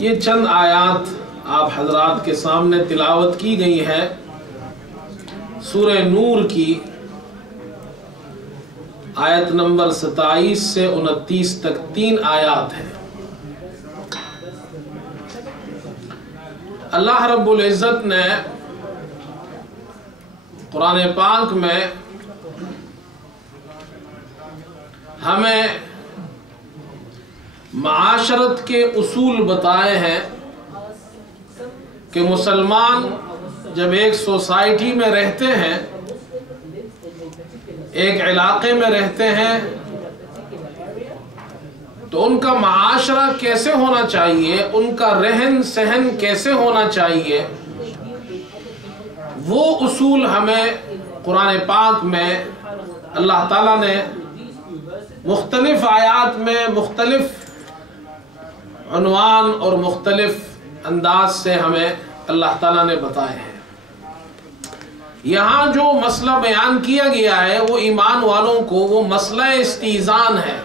یہ چند آیات آپ حضرات کے سامنے تلاوت کی گئی ہے سورہ نور کی آیت نمبر 27 سے 29 تک 3 آیات ہیں۔ اللہ رب العزت نے قرآن پاک میں ہمیں معاشرت کے اصول بتائے ہیں کہ مسلمان جب ایک سوسائٹی میں رہتے ہیں، ایک علاقے میں رہتے ہیں، تو ان کا معاشرہ کیسے ہونا چاہیے، ان کا رہن سہن کیسے ہونا چاہیے، وہ اصول ہمیں قرآن پاک میں اللہ تعالیٰ نے مختلف آیات میں مختلف عنوان اور مختلف انداز سے ہمیں اللہ تعالیٰ نے بتائے ہیں۔ یہاں جو مسئلہ بیان کیا گیا ہے وہ ایمان والوں کو وہ مسئلہ استیزان ہے۔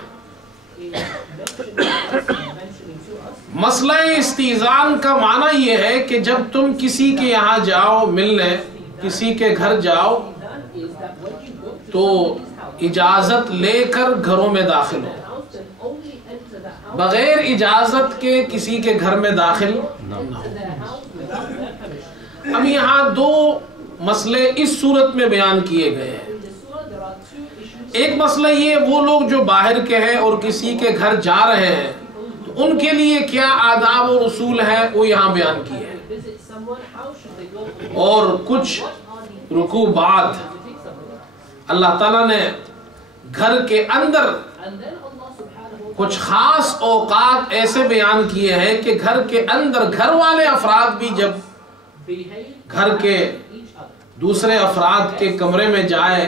مسئلہ استیزان کا معنی یہ ہے کہ جب تم کسی کے یہاں جاؤ ملنے، کسی کے گھر جاؤ تو اجازت لے کر گھروں میں داخل ہو، بغیر اجازت کے کسی کے گھر میں داخل نہ ہو۔ اب یہاں 2 مسئلے اس صورت میں بیان کیے گئے ہیں۔ ایک مسئلہ یہ وہ لوگ جو باہر کے ہیں اور کسی کے گھر جا رہے ہیں تو ان کے لیے کیا آداب اور اصول ہیں وہ یہاں بیان کیے ہیں، اور کچھ رکوع بعد اللہ تعالیٰ نے گھر کے اندر کچھ خاص اوقات ایسے بیان کیے ہیں کہ گھر کے اندر گھر والے افراد بھی جب گھر کے دوسرے افراد کے کمرے میں جائے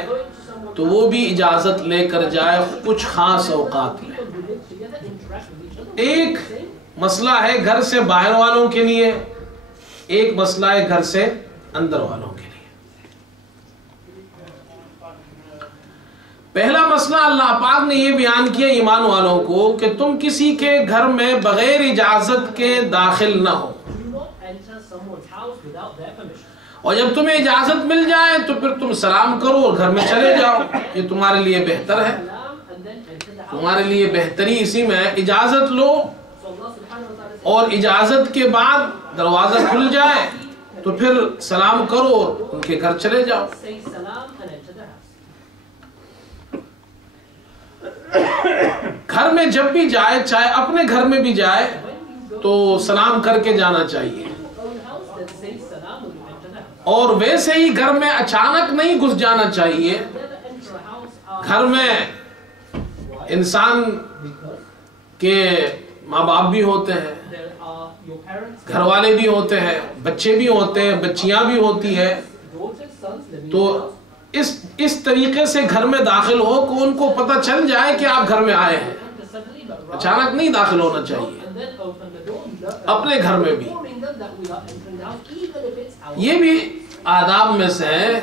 تو وہ بھی اجازت لے کر جائے کچھ خاص اوقات میں۔ ایک مسئلہ ہے گھر سے باہر والوں کے لیے، ایک مسئلہ ہے گھر سے اندر والوں کے لیے۔ پہلا مسئلہ اللہ پاک نے یہ بیان کیا ایمان والوں کو کہ تم کسی کے گھر میں بغیر اجازت کے داخل نہ ہو، اور جب تمہیں اجازت مل جائے تو پھر تم سلام کرو اور گھر میں چلے جاؤ، یہ تمہارے لیے بہتر ہے۔ تمہارے لیے بہتری اسی میں ہے، اجازت لو اور اجازت کے بعد دروازہ کھل جائے تو پھر سلام کرو اور ان کے گھر چلے جاؤ۔ گھر میں جب بھی جائے، چاہے اپنے گھر میں بھی جائے، تو سلام کر کے جانا چاہیے، اور ویسے ہی گھر میں اچانک نہیں گھس جانا چاہیے۔ گھر میں انسان کے ماں باپ بھی ہوتے ہیں، گھر والے بھی ہوتے ہیں، بچے بھی ہوتے ہیں، بچیاں بھی ہوتی ہیں، تو اس طریقے سے گھر میں داخل ہو کہ ان کو پتہ چل جائے کہ آپ گھر میں آئے ہیں۔ اچانک نہیں داخل ہونا چاہیے اپنے گھر میں بھی۔ یہ بھی آداب میں سے ہے۔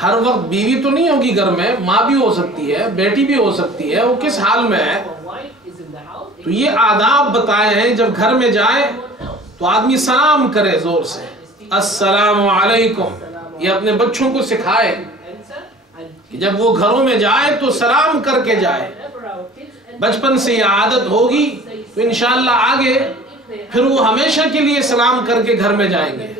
ہر وقت بیوی تو نہیں ہوگی گھر میں، ماں بھی ہو سکتی ہے، بیٹی بھی ہو سکتی ہے، وہ کس حال میں ہے، تو یہ آداب بتائے ہیں۔ جب گھر میں جائے تو آدمی سلام کرے زور سے، السلام علیکم۔ یہ اپنے بچوں کو سکھائے کہ جب وہ گھروں میں جائے تو سلام کر کے جائے۔ بچپن سے یہ عادت ہوگی تو انشاءاللہ آگے پھر وہ ہمیشہ کے لیے سلام کر کے گھر میں جائیں گے۔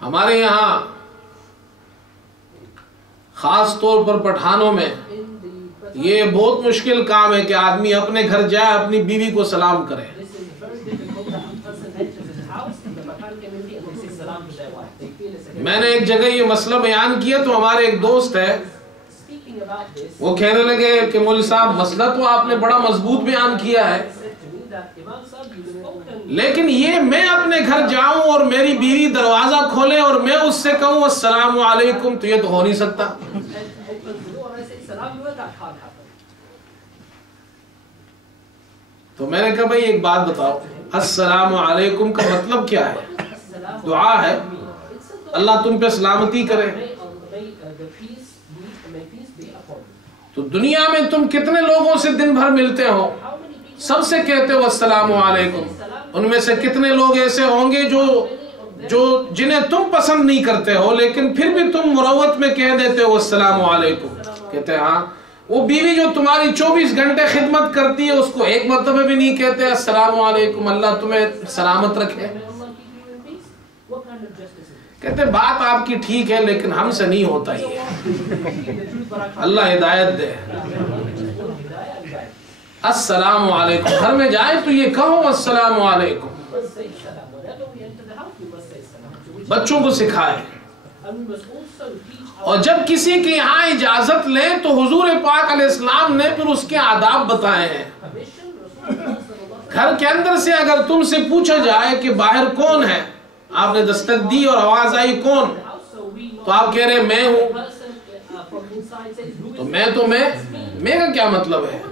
ہمارے یہاں خاص طور پر پٹھانوں میں یہ بہت مشکل کام ہے کہ آدمی اپنے گھر جائے اپنی بیوی کو سلام کرے۔ میں نے ایک جگہ یہ مسئلہ بیان کیا تو ہمارے ایک دوست ہے، وہ کہنے لگے کہ مولوی صاحب مسئلہ تو آپ نے بڑا مضبوط بیان کیا ہے، لیکن یہ میں اپنے گھر جاؤں اور میری بیوی دروازہ کھولے اور میں اس سے کہوں السلام علیکم، تو یہ تو ہو نہیں سکتا۔ تو میں نے کہا بھائی ایک بات بتاؤ، السلام علیکم کا مطلب کیا ہے؟ دعا ہے، اللہ تم پہ سلامتی کرے۔ تو دنیا میں تم کتنے لوگوں سے دن بھر ملتے ہو، سب سے کہتے ہو السلام علیکم. ان میں سے کتنے لوگ ایسے ہوں گے جنہیں تم پسند نہیں کرتے ہو لیکن پھر بھی تم مروت میں کہہ دیتے ہو السلام علیکم. کہتے ہیں ہاں. وہ بیوی جو تمہاری 24 گھنٹے خدمت کرتی ہے اس کو ایک مرتبہ بھی نہیں کہتے السلام علیکم اللہ تمہیں سلامت رکھے. کہتے بات آپ کی ٹھیک ہے لیکن ہم سے نہیں ہوتا یہ. اللہ ہدایت دے. السلام علیکم گھر میں جائے تو یہ کہو السلام علیکم. بچوں کو سکھائے. اور جب کسی کے یہاں اجازت لیں تو حضور پاک علیہ السلام نے پھر اس کے آداب بتائے ہیں. گھر کے اندر سے اگر تم سے پوچھا جائے کہ باہر کون ہے، آپ نے دستک دی اور آواز آئی کون، تو آپ کہہ رہے میں ہوں. تو میں کا کیا مطلب ہے؟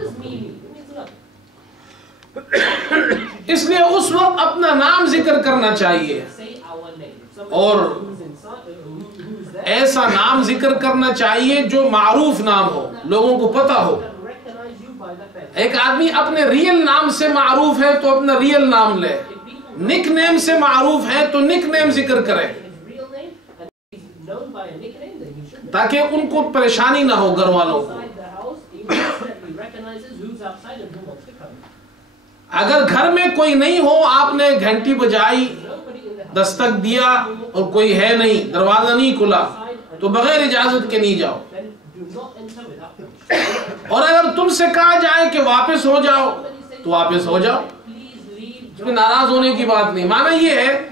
اس لیے اس وقت اپنا نام ذکر کرنا چاہیے اور ایسا نام ذکر کرنا چاہیے جو معروف نام ہو، لوگوں کو پتہ ہو. ایک آدمی اپنے ریئل نام سے معروف ہے تو اپنا ریئل نام لے، نک نیم سے معروف ہے تو نک نیم ذکر کرے تاکہ ان کو پریشانی نہ ہو گھر والوں کو. اگر گھر میں کوئی نہیں ہو، آپ نے گھنٹی بجائی، دستک دیا اور کوئی ہے نہیں، دروازہ نہیں کھلا، تو بغیر اجازت کے نہیں جاؤ. اور اگر تم سے کہا جائے کہ واپس ہو جاؤ تو واپس ہو جاؤ. اس میں ناراض ہونے کی بات نہیں. معنی یہ ہے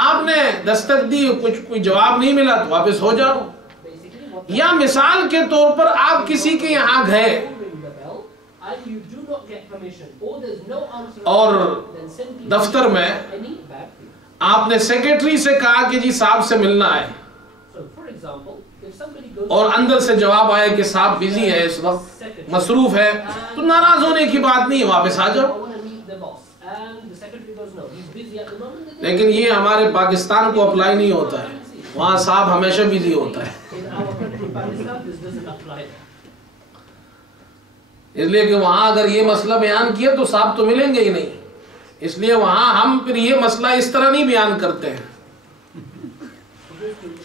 آپ نے دستک دی، کوئی جواب نہیں ملا تو واپس ہو جاؤ. یا مثال کے طور پر آپ کسی کے یہاں گئے اور دفتر میں آپ نے سیکریٹری سے کہا کہ جی صاحب سے ملنا ہے، اور اندر سے جواب آیا کہ صاحب بیزی ہے، اس وقت مصروف ہے، تو ناراض ہونے کی بات نہیں، واپس آ جاؤ. لیکن یہ ہمارے پاکستان کو اپلائی نہیں ہوتا ہے، وہاں صاحب ہمیشہ بیزی ہوتا ہے. اس لیے کہ وہاں اگر یہ مسئلہ بیان کیا تو صاحب تو ملیں گے ہی نہیں. اس لیے وہاں ہم پھر یہ مسئلہ اس طرح نہیں بیان کرتے ہیں.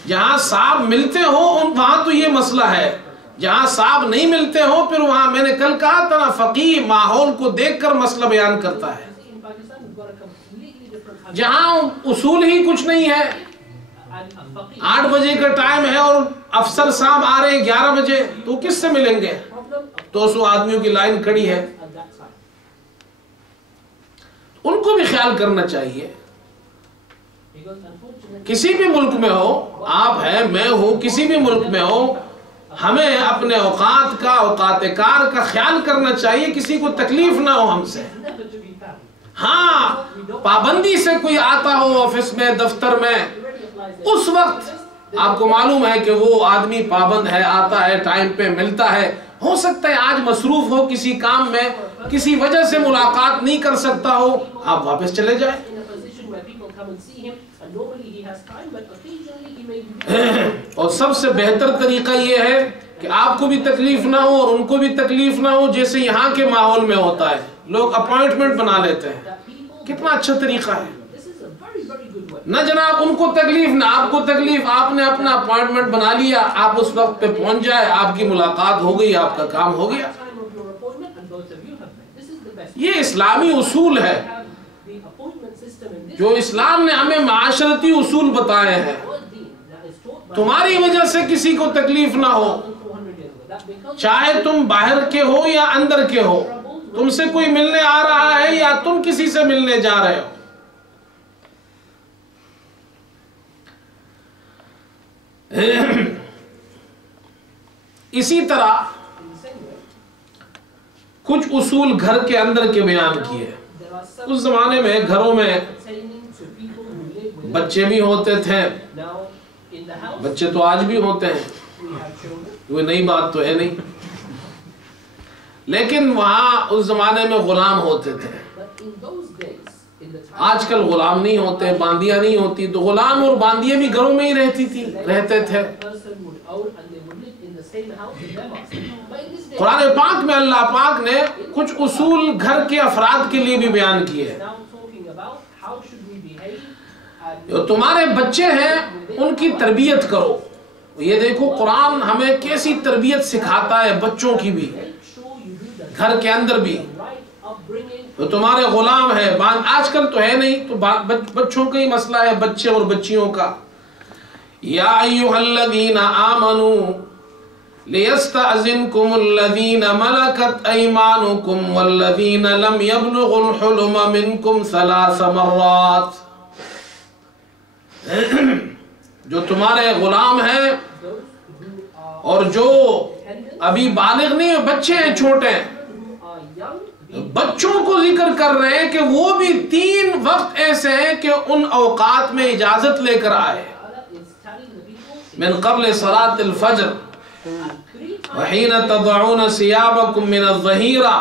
جہاں صاحب ملتے ہو وہاں تو یہ مسئلہ ہے، جہاں صاحب نہیں ملتے ہو پھر وہاں میں نے کل کہا تھا نا، فقیہ ماحول کو دیکھ کر مسئلہ بیان کرتا ہے. جہاں اصول ہی کچھ نہیں ہے، 8 بجے کا ٹائم ہے اور افسر صاحب آ رہے ہیں 11 بجے، تو کس سے ملیں گے؟ 200 آدمیوں کی لائن کھڑی ہے. ان کو بھی خیال کرنا چاہیے. کسی بھی ملک میں ہو، آپ ہیں میں ہوں، کسی بھی ملک میں ہو، ہمیں اپنے اوقات کا، اوقات کار کا خیال کرنا چاہیے، کسی کو تکلیف نہ ہو ہم سے. ہاں پابندی سے کوئی آتا ہو آفس میں، دفتر میں، اس وقت آپ کو معلوم ہے کہ وہ آدمی پابند ہے، آتا ہے ٹائم پہ، ملتا ہے. ہو سکتا ہے آج مصروف ہو کسی کام میں، کسی وجہ سے ملاقات نہیں کر سکتا ہو، آپ واپس چلے جائیں. اور سب سے بہتر طریقہ یہ ہے کہ آپ کو بھی تکلیف نہ ہو اور ان کو بھی تکلیف نہ ہو، جیسے یہاں کے ماحول میں ہوتا ہے. لوگ اپوائنٹمنٹ بنا لیتے ہیں، کتنا اچھا طریقہ ہے. نہ جناب ان کو تکلیف نہ آپ کو تکلیف، آپ نے اپنا اپوائنٹمنٹ بنا لیا، آپ اس وقت پہ پہنچ جائے، آپ کی ملاقات ہو گئی، آپ کا کام ہو گیا. یہ اسلامی اصول ہے جو اسلام نے ہمیں معاشرتی اصول بتائے ہیں. تمہاری وجہ سے کسی کو تکلیف نہ ہو، چاہے تم باہر کے ہو یا اندر کے ہو، تم سے کوئی ملنے آ رہا ہے یا تم کسی سے ملنے جا رہے ہو. اسی طرح کچھ اصول گھر کے اندر کے بیان کیے. اس زمانے میں گھروں میں بچے بھی ہوتے تھے، بچے تو آج بھی ہوتے ہیں، وہ نئی بات تو ہے نہیں، لیکن وہاں اس زمانے میں غلام ہوتے تھے. آج کل غلام نہیں ہوتے، باندیاں نہیں ہوتی، تو غلام اور باندیاں بھی گھروں میں ہی رہتے تھے. قرآن پاک میں اللہ پاک نے کچھ اصول گھر کے افراد کے لیے بھی بیان کیے. جو تمہارے بچے ہیں ان کی تربیت کرو. یہ دیکھو قرآن ہمیں کیسی تربیت سکھاتا ہے بچوں کی بھی، گھر کے اندر بھی. تو تمہارے غلام ہے، آج کل تو ہے نہیں، تو بچوں کا ہی مسئلہ ہے، بچے اور بچیوں کا. یا ایھا الذین آمنوا لیستأذنکم الذین ملکت ایمانکم والذین لم یبلغوا الحلم منکم 3 مرات. جو تمہارے غلام ہیں اور جو ابھی بالغ نہیں ہیں، بچے ہیں، چھوٹے ہیں، بچوں کو ذکر کر رہے ہیں کہ وہ بھی 3 وقت ایسے ہیں کہ ان اوقات میں اجازت لے کر آئے. من قبل صلاة الفجر وحین تضعون ثيابکم من الظہیرہ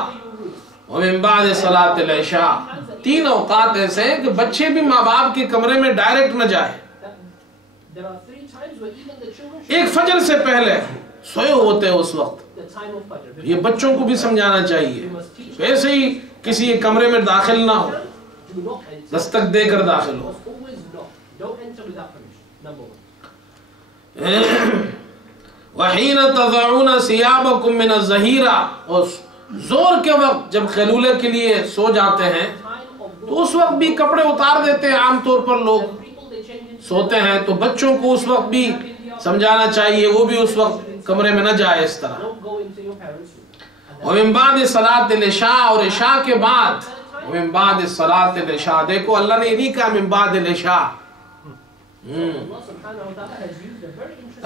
ومن بعد صلاة العشاء. 3 اوقات ایسے ہیں کہ بچے بھی ماں باپ کے کمرے میں ڈائریکٹ نہ جائے. ایک فجر سے پہلے سوئے ہوتے ہیں اس وقت. یہ بچوں کو بھی سمجھانا چاہیے. ایسے ہی کسی کمرے میں داخل نہ ہو، دستک دے کر داخل ہو. وحین تضعون ثيابکم من الظہیرہ، اور زور کے وقت جب قیلولے کے لیے سو جاتے ہیں تو اس وقت بھی کپڑے اتار دیتے ہیں. عام طور پر لوگ سوتے ہیں، تو بچوں کو اس وقت بھی سمجھانا چاہیے، وہ بھی اس وقت کمرے میں نہ جائے اس طرح. ومن بعد صلاة العشاء، اور عشاء کے بعد. ومن بعد صلاة العشاء، دیکھو اللہ نے یہ نہیں کہا من بعد العشاء.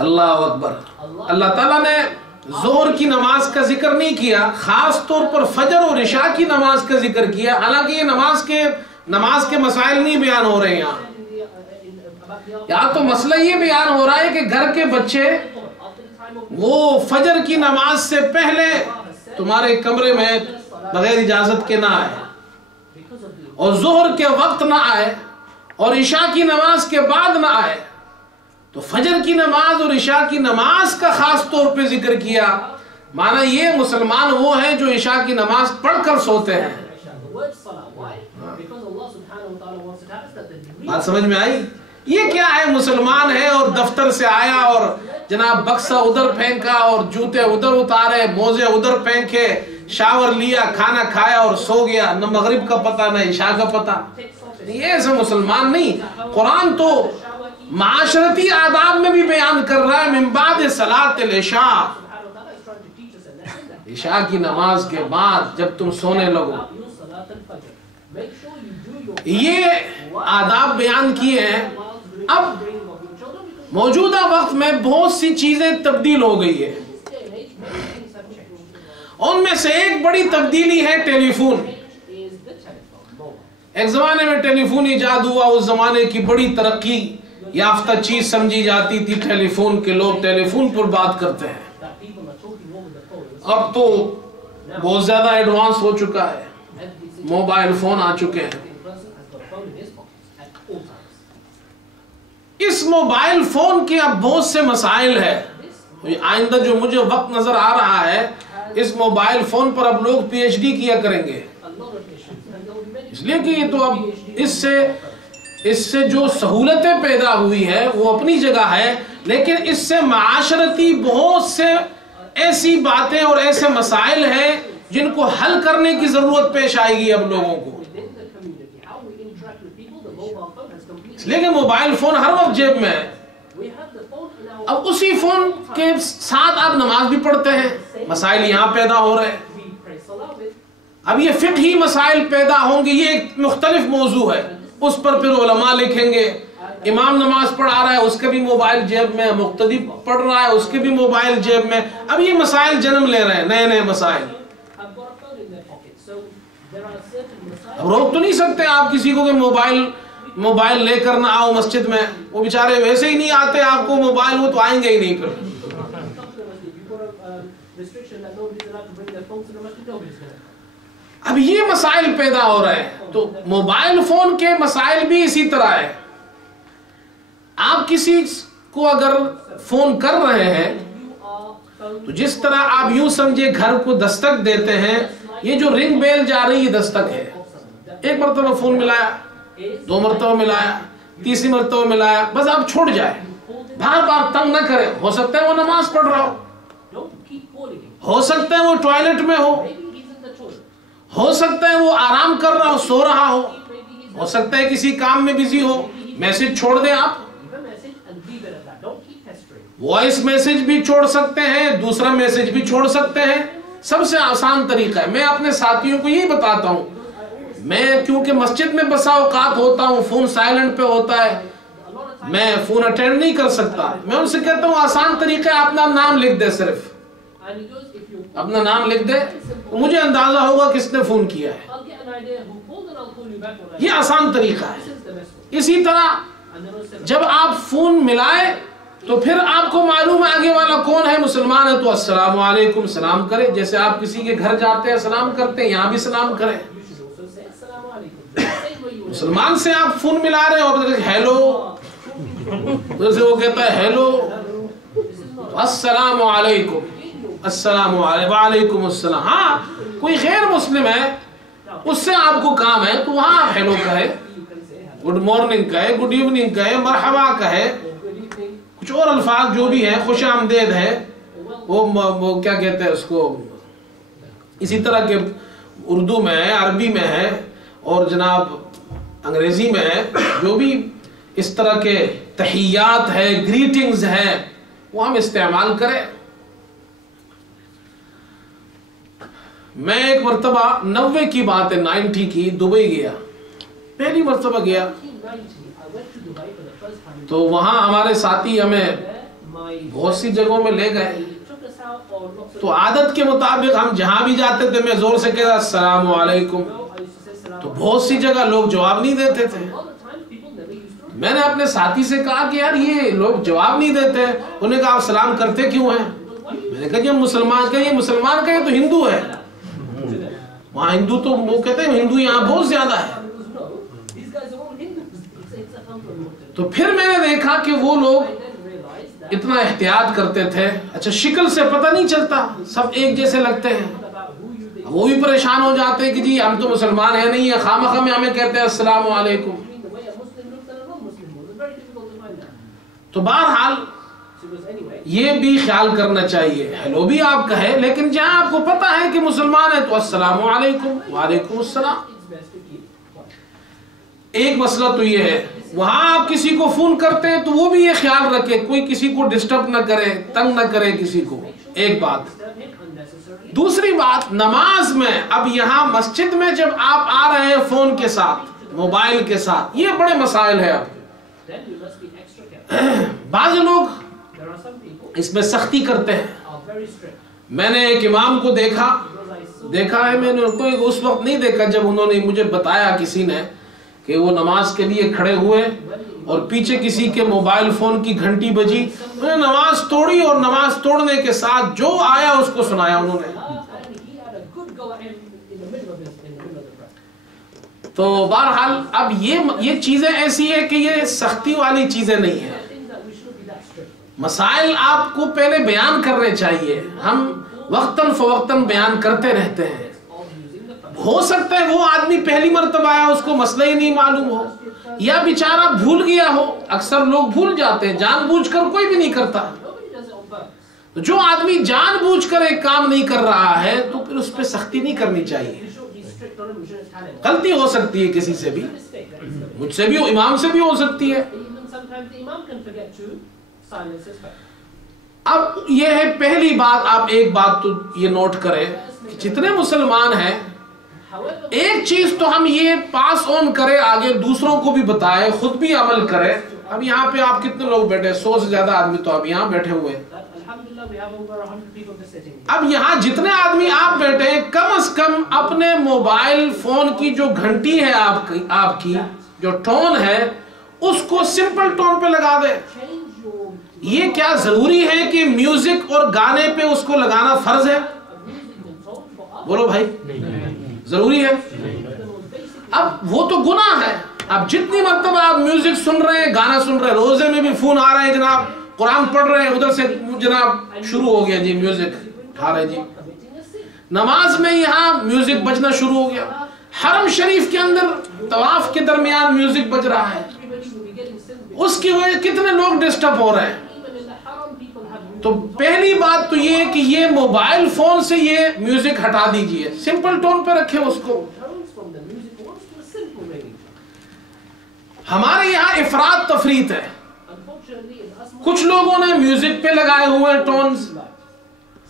اللہ اکبر. اللہ تعالیٰ نے ظہر کی نماز کا ذکر نہیں کیا، خاص طور پر فجر اور عشاء کی نماز کا ذکر کیا. حالانکہ یہ نماز کے مسائل نہیں بیان ہو رہے ہیں یہاں تو مسئلہ یہ بیان ہو رہا ہے کہ گھر کے بچے وہ فجر کی نماز سے پہلے تمہارے کمرے میں بغیر اجازت کے نہ آئے، اور ظہر کے وقت نہ آئے، اور عشاء کی نماز کے بعد نہ آئے. تو فجر کی نماز اور عشاء کی نماز کا خاص طور پہ ذکر کیا. مانا یہ مسلمان وہ ہیں جو عشاء کی نماز پڑھ کر سوتے ہیں. بات سمجھ میں آئی؟ یہ کیا ہے، مسلمان ہے اور دفتر سے آیا اور جناب بکسا ادھر پھینکا اور جوتے ادھر اتارے، موزے ادھر پھینکے، شاور لیا، کھانا کھایا اور سو گیا. نہ مغرب کا پتہ نہ عشاء کا پتہ. یہ ایسا مسلمان نہیں. قرآن تو معاشرتی آداب میں بھی بیان کر رہا ہے من بعد صلاة العشاء. عشاء کی نماز کے بعد جب تم سونے لگو، یہ آداب بیان کیے ہیں. اب موجودہ وقت میں بہت سی چیزیں تبدیل ہو گئی ہے. ان میں سے ایک بڑی تبدیلی ہے ٹیلی فون. ایک زمانے میں ٹیلی فون ایجاد ہوا، اس زمانے کی بڑی ترقی یافتہ چیز سمجھی جاتی تھی ٹیلی فون کے. لوگ ٹیلی فون پر بات کرتے ہیں. اب تو بہت زیادہ ایڈوانس ہو چکا ہے، موبائل فون آ چکے ہیں. اس موبائل فون کے اب بہت سے مسائل ہیں. آئندہ جو مجھے وقت نظر آ رہا ہے، اس موبائل فون پر اب لوگ پی ایچ ڈی کیا کریں گے. اس لیے کہ یہ تو اب اس سے جو سہولتیں پیدا ہوئی ہے وہ اپنی جگہ ہے، لیکن اس سے معاشرتی بہت سے ایسی باتیں اور ایسے مسائل ہیں جن کو حل کرنے کی ضرورت پیش آئے گی اب لوگوں کو. اس لیے کہ موبائل فون ہر وقت جیب میں ہے. اب اسی فون کے ساتھ آپ نماز بھی پڑھتے ہیں، مسائل یہاں پیدا ہو رہے ہیں. اب یہ فقہی مسائل پیدا ہوں گے، یہ ایک مختلف موضوع ہے، اس پر پھر علماء لکھیں گے. امام نماز پڑھا رہا ہے، اس کے بھی موبائل جیب میں، مقتدی پڑھ رہا ہے، اس کے بھی موبائل جیب میں. اب یہ مسائل جنم لے رہے ہیں، نئے نئے مسائل. اب روک تو نہیں سکتے آپ کسی کو کہ موبائل لے کر نہ آؤ مسجد میں. وہ بیچارے ویسے ہی نہیں آتے، آپ کو موبائل وہ تو آئیں گے ہی نہیں. پھر اب یہ مسائل پیدا ہو رہے ہیں. تو موبائل فون کے مسائل بھی اسی طرح ہے. آپ کسی کو اگر فون کر رہے ہیں تو جس طرح آپ یوں سمجھے گھر کو دستک دیتے ہیں، یہ جو رنگ بیل جا رہی ہے دستک ہے، ایک مرتبہ فون ملایا، 2 مرتبہ ملایا، تیسری مرتبہ ملایا، بس آپ چھوڑ جائے، بار بار تنگ نہ کرے. ہو سکتا ہے وہ نماز پڑھ رہا ہو سکتا ہے وہ ٹوائلٹ میں ہو سکتا ہے وہ آرام کر رہا ہو، سو رہا ہو سکتا ہے کسی کام میں بزی ہو. میسج چھوڑ دیں آپ، وائس میسج بھی چھوڑ سکتے ہیں، دوسرا میسج بھی چھوڑ سکتے ہیں. سب سے آسان طریقہ ہے، میں اپنے ساتھیوں کو یہی بتاتا ہوں. میں کیونکہ مسجد میں بسا اوقات ہوتا ہوں، فون سائلنٹ پہ ہوتا ہے، میں فون اٹینڈ نہیں کر سکتا. میں ان سے کہتا ہوں آسان طریقہ ہے، اپنا نام لکھ دے، صرف اپنا نام لکھ دے، مجھے اندازہ ہوگا کس نے فون کیا ہے. یہ آسان طریقہ ہے. اسی طرح جب آپ فون ملائے تو پھر آپ کو معلوم ہے آگے والا کون ہے، مسلمان ہے، تو السلام علیکم سلام کرے. جیسے آپ کسی کے گھر جاتے ہیں سلام کرتے ہیں، یہاں بھی سلام کریں. مسلمان سے آپ فون ملا رہے ہو، ہیلو، جیسے وہ کہتا ہے ہیلو، السلام علیکم، السلام علیکم، وعلیکم السلام. ہاں کوئی غیر مسلم ہے، اس سے آپ کو کام ہے، تو وہاں آپ ہیلو کہے، گڈ مارننگ کہے، گڈ ایوننگ کہے، مرحبا کہے، کچھ اور الفاظ جو بھی ہیں، خوش آمدید ہے، وہ کیا کہتے ہیں اس کو، اسی طرح کے اردو میں ہے، عربی میں ہے، اور جناب انگریزی میں ہے. جو بھی اس طرح کے تحیات ہے، گریٹنگز ہے، وہ ہم استعمال کریں. میں ایک مرتبہ 90 کی بات ہے، 90 کی، دبئی گیا، پہلی مرتبہ گیا. تو وہاں ہمارے ساتھی ہمیں بہت سی جگہوں میں لے گئے. تو عادت کے مطابق ہم جہاں بھی جاتے تھے میں زور سے کہتا السلام علیکم. تو بہت سی جگہ لوگ جواب نہیں دیتے تھے. میں نے اپنے ساتھی سے کہا کہ یار یہ لوگ جواب نہیں دیتے. انہوں نے کہا آپ سلام کرتے کیوں ہیں؟ میں نے کہا یہ مسلمان کا، یہ مسلمان کا، یہ تو ہندو ہے. وہاں ہندو تو وہ کہتے ہیں ہندو یہاں بہت زیادہ ہے. تو پھر میں نے دیکھا کہ وہ لوگ اتنا احتیاط کرتے تھے. اچھا شکل سے پتہ نہیں چلتا، سب ایک جیسے لگتے ہیں. وہ بھی پریشان ہو جاتے ہیں کہ جی ہم تو مسلمان ہیں نہیں، خامخواہ میں ہمیں کہتے ہیں السلام علیکم. تو بہرحال یہ بھی خیال کرنا چاہیے، ہیلو بھی آپ کہیں، لیکن جہاں آپ کو پتہ ہے کہ مسلمان ہے تو السلام علیکم، وعلیکم السلام. ایک مسئلہ تو یہ ہے، وہاں آپ کسی کو فون کرتے ہیں تو وہ بھی یہ خیال رکھے کوئی کسی کو ڈسٹرب نہ کرے، تنگ نہ کرے کسی کو. ایک بات. دوسری بات، نماز میں، اب یہاں مسجد میں جب آپ آ رہے ہیں فون کے ساتھ، موبائل کے ساتھ، یہ بڑے مسائل ہیں. اب بعض لوگ اس میں سختی کرتے ہیں. میں نے ایک امام کو دیکھا ہے، میں نے ان کو اس وقت نہیں دیکھا جب انہوں نے مجھے بتایا کسی نے کہ وہ نماز کے لیے کھڑے ہوئے اور پیچھے کسی کے موبائل فون کی گھنٹی بجی، انہوں نے نماز توڑی اور نماز توڑنے کے ساتھ جو آیا اس کو سنایا انہوں نے. تو بہرحال اب یہ چیزیں ایسی ہے کہ یہ سختی والی چیزیں نہیں ہیں. مسائل آپ کو پہلے بیان کرنے چاہیے. ہم وقتاً فوقتاً بیان کرتے رہتے ہیں. ہو سکتا ہے وہ آدمی پہلی مرتبہ آیا، اس کو مسئلہ ہی نہیں معلوم ہو، یا بیچارہ بھول گیا ہو. اکثر لوگ بھول جاتے ہیں، جان بوجھ کر کوئی بھی نہیں کرتا. جو آدمی جان بوجھ کر ایک کام نہیں کر رہا ہے تو پھر اس پہ سختی نہیں کرنی چاہیے. غلطی ہو سکتی ہے کسی سے بھی، مجھ سے بھی، امام سے بھی ہو سکتی ہے. اب یہ ہے پہلی بات. آپ ایک بات تو یہ نوٹ کریں کہ جتنے مسلمان ہیں، ایک چیز تو ہم یہ پاس آن کرے، آگے دوسروں کو بھی بتائے، خود بھی عمل کرے. اب یہاں پہ آپ کتنے لوگ بیٹھے؟ 100 سے زیادہ آدمی تو اب یہاں بیٹھے ہوئے. اب یہاں جتنے آدمی آپ بیٹھے ہیں، کم از کم اپنے موبائل فون کی جو گھنٹی ہے، آپ کی جو ٹون ہے، اس کو سمپل ٹون پہ لگا دے. یہ کیا ضروری ہے کہ میوزک اور گانے پہ اس کو لگانا فرض ہے؟ بولو بھائی، ضروری ہے؟ اب وہ تو گناہ ہے. اب جتنی مرتبہ آپ میوزک سن رہے ہیں، گانا سن رہے ہیں، روزے میں بھی فون آ رہے ہیں جناب، قرآن پڑھ رہے ہیں، ادھر سے جناب شروع ہو گیا جی میوزک اٹھا رہے جی، نماز میں یہاں میوزک بجنا شروع ہو گیا، حرم شریف کے اندر طواف کے درمیان میوزک بج رہا ہے، اس کی وجہ کتنے لوگ ڈسٹرب ہو رہے ہیں۔ تو پہلی بات تو یہ کہ یہ موبائل فون سے یہ میوزک ہٹا دیجئے، سمپل ٹون پہ رکھیں اس کو۔ ہمارے یہاں افراط تفریط ہے، کچھ لوگوں نے میوزک پہ لگائے ہوئے ٹونز،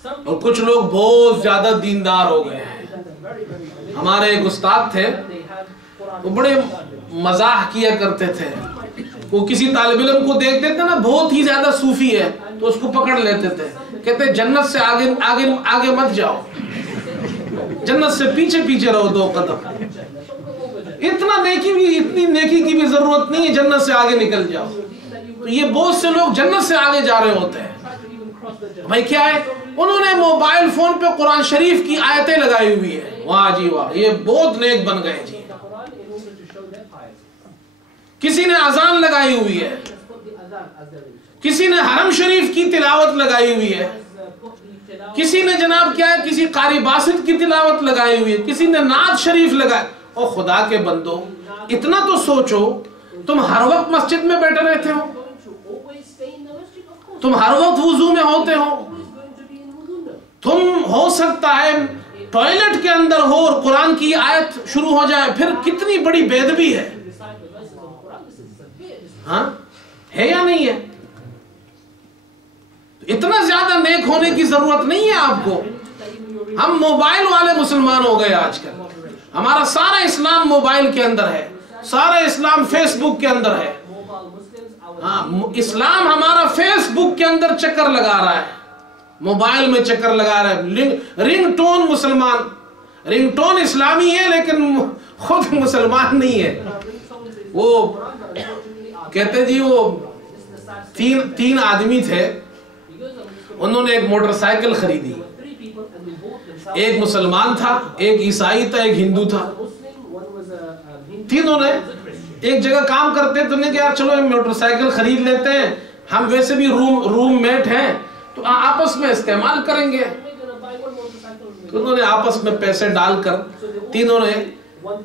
اور کچھ لوگ بہت زیادہ دیندار ہو گئے ہیں۔ ہمارے ایک استاد تھے، وہ بڑے مزاح کیا کرتے تھے، وہ کسی طالب علم کو دیکھتے تھے نا بہت ہی زیادہ صوفی ہے تو اس کو پکڑ لیتے تھے، کہتے جنت سے آگے مت جاؤ، جنت سے پیچھے پیچھے رہو 2 قدم، اتنی نیکی کی بھی ضرورت نہیں ہے، جنت سے آگے نکل جاؤ۔ تو یہ بہت سے لوگ جنت سے آگے جا رہے ہوتے ہیں۔ بھائی کیا ہے، انہوں نے موبائل فون پہ قرآن شریف کی آیتیں لگائی ہوئی ہے، واہ جی واہ، یہ بہت نیک بن گئے جی۔ کسی نے اذان لگائی ہوئی ہے، کسی نے حرم شریف کی تلاوت لگائی ہوئی ہے، کسی نے جناب کیا ہے کسی قاری باسط کی تلاوت لگائی ہوئی ہے، کسی نے نعت شریف لگائی۔ او خدا کے بندو، اتنا تو سوچو، تم ہر وقت مسجد میں بیٹھے رہتے ہو، تم ہر وقت وضو میں ہوتے ہو، تم ہو سکتا ہے ٹوائلٹ کے اندر ہو اور قرآن کی آیت شروع ہو جائے، پھر کتنی بڑی بے ادبی ہے، ہاں ہے یا نہیں ہے؟ اتنا زیادہ نیک ہونے کی ضرورت نہیں ہے آپ کو۔ ہم موبائل والے مسلمان ہو گئے آج کل، ہمارا سارا اسلام موبائل کے اندر ہے، سارا اسلام فیس بک کے اندر ہے۔ ہاں، اسلام ہمارا فیس بک کے اندر چکر لگا رہا ہے، موبائل میں چکر لگا رہا ہے۔ رنگ ٹون مسلمان، رنگ ٹون اسلامی ہے لیکن خود مسلمان نہیں ہے۔ وہ کہتے جی وہ تین آدمی تھے، انہوں نے ایک موٹر سائیکل خریدی، ایک مسلمان تھا، ایک عیسائی تھا، ایک ہندو تھا، تینوں نے ایک جگہ کام کرتے تو انہیں کہا چلو موٹر سائیکل خرید لیتے ہیں، ہم ویسے بھی روم میٹ ہیں تو آپس میں استعمال کریں گے۔ تو انہوں نے آپس میں پیسے ڈال کر تینوں نے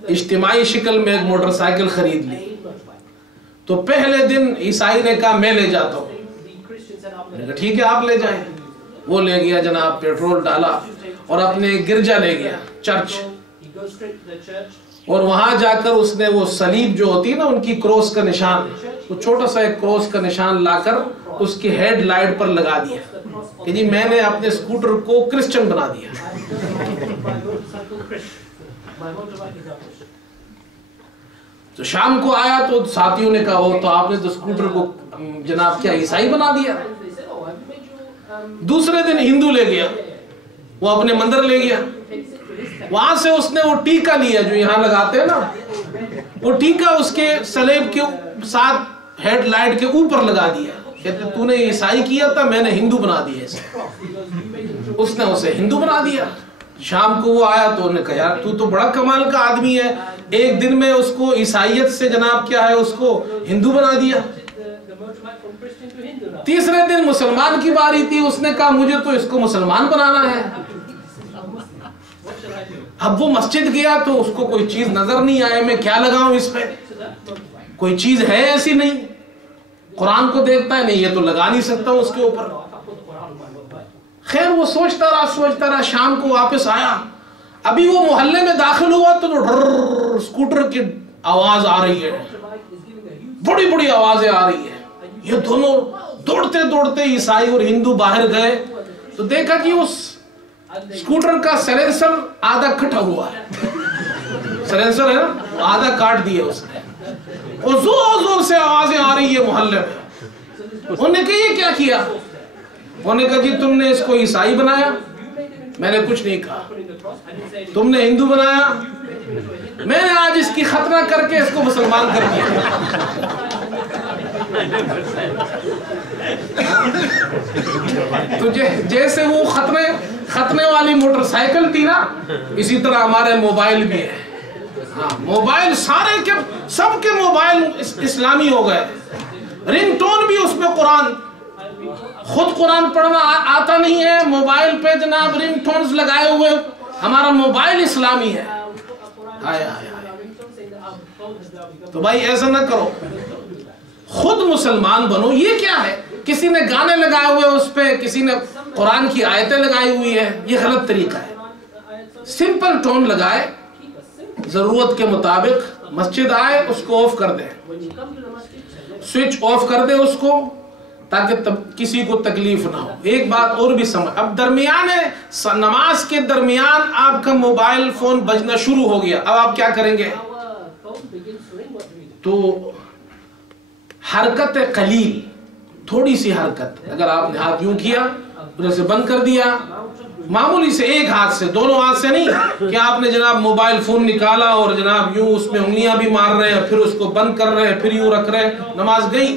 اجتماعی شکل میں ایک موٹر سائیکل خرید لی۔ تو پہلے دن عیسائی نے کہا میں لے جاتا ہوں، ٹھیک ہے آپ لے جائیں۔ وہ لے گیا جناب، پیٹرول ڈالا اور اپنے گرجا لے گیا، چرچ، اور وہاں جا کر اس نے وہ صلیب جو ہوتی ہے نا ان کی کروس کا نشان، وہ چھوٹا سا ایک کروس کا نشان لا کر اس کی ہیڈ لائٹ پر لگا دیا کہ جی میں نے اپنے اسکوٹر کو کرسچن بنا دیا۔ تو شام کو آیا تو ساتھیوں نے کہا وہ تو آپ نے تو اسکوٹر کو جناب کیا عیسائی بنا دیا۔ دوسرے دن ہندو لے گیا، وہ اپنے مندر لے گیا، وہاں سے اس نے وہ ٹیکا لیا جو یہاں لگاتے ہیں نا، وہ ٹیکا اس کے سلیب کے ساتھ ہیڈ لائٹ کے اوپر لگا دیا، کہتے تو نے عیسائی کیا تھا میں نے ہندو بنا دیا اسے۔ اس نے اسے ہندو بنا دیا۔ شام کو وہ آیا تو انہوں نے کہا یار تو بڑا کمال کا آدمی ہے، ایک دن میں اس کو عیسائیت سے جناب کیا ہے اس کو ہندو بنا دیا۔ تیسرے دن مسلمان کی باری تھی، اس نے کہا مجھے تو اس کو مسلمان بنانا ہے۔ اب وہ مسجد گیا تو اس کو کوئی چیز نظر نہیں آئے، میں کیا لگاؤں اس پہ، کوئی چیز ہے ایسی نہیں، قرآن کو دیکھتا ہے نہیں یہ تو لگا نہیں سکتا اس کے اوپر۔ خیر وہ سوچتا رہا، شام کو واپس آیا، ابھی وہ محلے میں داخل ہوا تو ڈر اسکوٹر کی آواز آ رہی ہے، بڑی بڑی آوازیں آ رہی ہیں۔ یہ دونوں دوڑتے دوڑتے عیسائی اور ہندو باہر گئے تو دیکھا کہ اس اسکوٹر کا سیلنسر آدھا کٹا ہوا ہے، سیلنسر ہے نا آدھا کاٹ دیا اس نے، اور زور زور سے آوازیں آ رہی ہے محلے میں۔ انہوں نے کہا یہ کیا کیا؟ انہوں نے کہا جی تم نے اس کو عیسائی بنایا؟ میں نے کچھ نہیں کہا۔ تم نے ہندو بنایا؟ میں نے آج اس کی ختنہ کر کے اس کو مسلمان کر دیا۔ تو جیسے وہ ختنے والی موٹر سائیکل تھی نا، اسی طرح ہمارے موبائل بھی ہے۔ موبائل سارے کے سب کے موبائل اسلامی ہو گئے، رنگ ٹون بھی اس میں قرآن، خود قرآن پڑھنا آتا نہیں ہے، موبائل پہ جناب رنگ ٹونز لگائے ہوئے، ہمارا موبائل اسلامی ہے. تو بھائی ایسا نہ کرو، خود مسلمان بنو. یہ کیا ہے؟ کسی نے گانے لگائے ہوئے اس پہ، کسی نے قرآن کی آیتیں لگائی ہوئی ہے، یہ غلط طریقہ ہے. سمپل ٹون لگائے، ضرورت کے مطابق مسجد آئے اس کو آف کر دیں، سوئچ آف کر دیں اس کو، تاکہ کسی کو تکلیف نہ ہو. ایک بات اور بھی سمجھ، اب درمیان نماز کے درمیان آپ کا موبائل فون بجنا شروع ہو گیا، اب آپ کیا کریں گے؟ تو حرکت قلیل، تھوڑی سی حرکت، اگر آپ نے ہاتھ یوں کیا اسے بند کر دیا، معمولی سے ایک ہاتھ سے، دونوں ہاتھ سے نہیں کہ آپ نے جناب موبائل فون نکالا اور جناب یوں اس میں انگلیاں بھی مار رہے ہیں، پھر اس کو بند کر رہے ہیں، پھر یوں رکھ رہے ہیں، نماز گئی.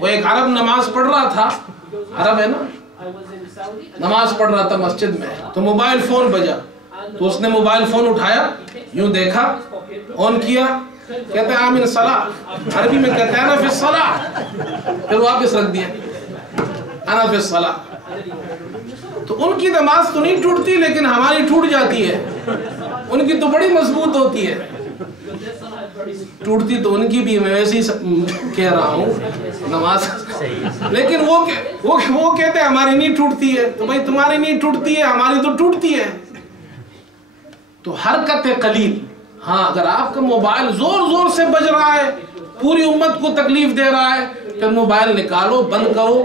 وہ ایک عرب نماز پڑھ رہا تھا، عرب ہے نا، نماز پڑھ رہا تھا مسجد میں، تو موبائل فون بجا، تو اس نے موبائل فون اٹھایا، یوں دیکھا، آن کیا، کہتے ہیں آمین صلاح، عربی میں کہتے ہیں انا فی الصلاح، پھر واپس رکھ دیا، انا فی الصلاح. تو ان کی نماز تو نہیں ٹوٹتی، لیکن ہماری ٹوٹ جاتی ہے. ان کی تو بڑی مضبوط ہوتی ہے، ٹوٹتی تو ان کی بھی، میں ویسے ہی کہہ رہا ہوں نماز، لیکن وہ کہتے ہیں ہماری نہیں ٹوٹتی ہے. تو بھائی تمہاری نہیں ٹوٹتی ہے، ہماری تو ٹوٹتی ہے. تو حرکت قلیل. ہاں اگر آپ کا موبائل زور زور سے بج رہا ہے، پوری امت کو تکلیف دے رہا ہے، پھر موبائل نکالو، بند کرو.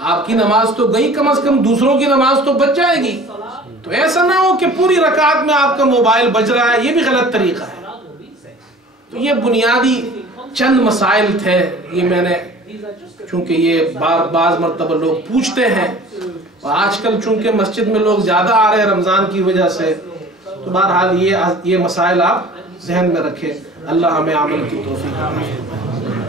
آپ کی نماز تو گئی، کم از کم دوسروں کی نماز تو بچ جائے گی. تو ایسا نہ ہو کہ پوری رکعت میں آپ کا موبائل بج رہا ہے، یہ بھی غلط طریقہ ہے. تو یہ بنیادی چند مسائل تھے، یہ میں نے، چونکہ یہ بعض مرتبہ لوگ پوچھتے ہیں، اور آج کل چونکہ مسجد میں لوگ زیادہ آ رہے ہیں رمضان کی وجہ سے، تو بہرحال یہ مسائل آپ ذہن میں رکھیں. اللہ ہمیں عمل کی توفیق عطا فرمائے.